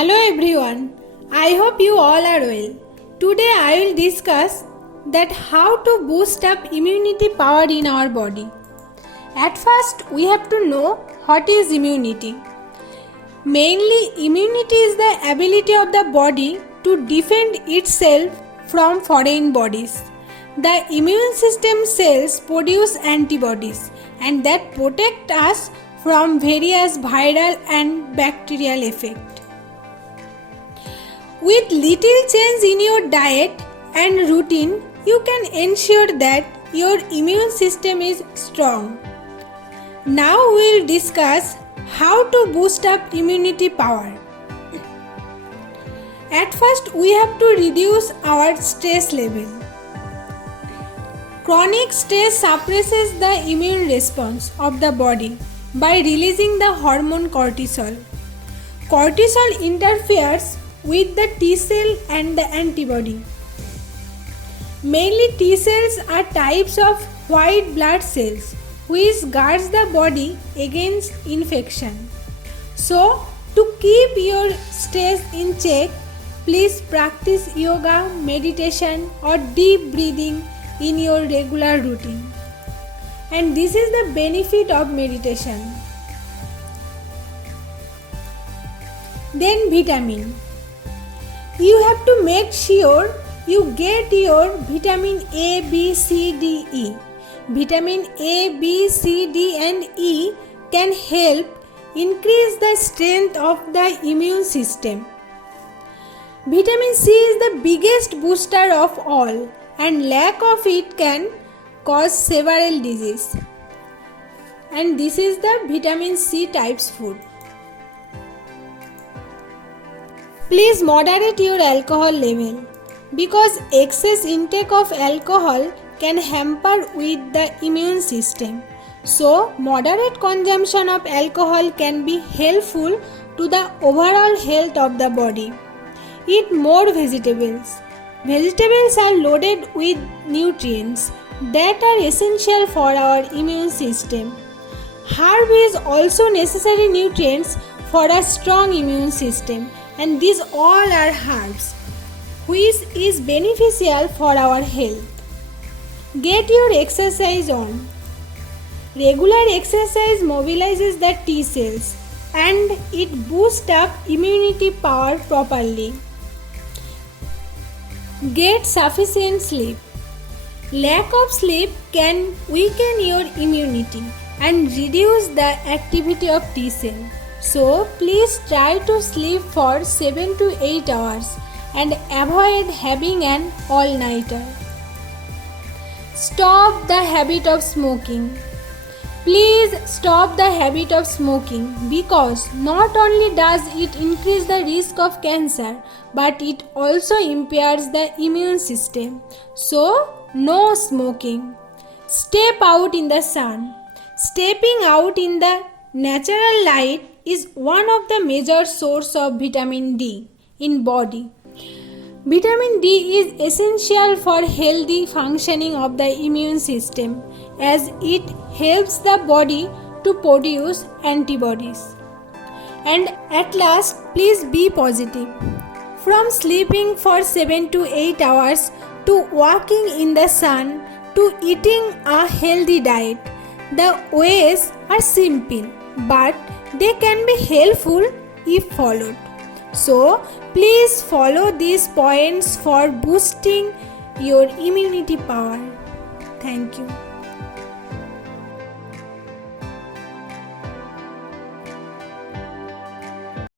Hello everyone, I hope you all are well. Today I will discuss that how to boost up immunity power in our body. At first we have to know what is immunity. Mainly immunity is the ability of the body to defend itself from foreign bodies. The immune system cells produce antibodies and that protect us from various viral and bacterial effects. With little change in your diet and routine, you can ensure that your immune system is strong. Now we will discuss how to boost up immunity power. At first, we have to reduce our stress level. Chronic stress suppresses the immune response of the body by releasing the hormone cortisol. Cortisol interferes with the T cell and the antibody. Mainly T cells are types of white blood cells which guards the body against infection. So, to keep your stress in check, please practice yoga, meditation or deep breathing in your regular routine. And this is the benefit of meditation. Then vitamin. You have to make sure you get your vitamin A, B, C, D, E. Vitamin A, B, C, D and E can help increase the strength of the immune system. Vitamin C is the biggest booster of all and lack of it can cause several diseases. And this is the vitamin C types food. Please moderate your alcohol level because excess intake of alcohol can hamper with the immune system. So, moderate consumption of alcohol can be helpful to the overall health of the body. Eat more vegetables. Vegetables are loaded with nutrients that are essential for our immune system. Herb is also necessary nutrients for a strong immune system. And these all are herbs, which is beneficial for our health. Get your exercise on. Regular exercise mobilizes the T cells and it boosts up immunity power properly. Get sufficient sleep. Lack of sleep can weaken your immunity and reduce the activity of T cell. So, please try to sleep for 7 to 8 hours and avoid having an all-nighter. Stop the habit of smoking. Please stop the habit of smoking because not only does it increase the risk of cancer but it also impairs the immune system. So, no smoking. Step out in the sun. Stepping out in the natural light is one of the major source of vitamin D in body. Vitamin D is essential for healthy functioning of the immune system as it helps the body to produce antibodies. And at last, please be positive. From sleeping for 7 to 8 hours to walking in the sun to eating a healthy diet, the ways are simple but they can be helpful if followed. So, please follow these points for boosting your immunity power. Thank you.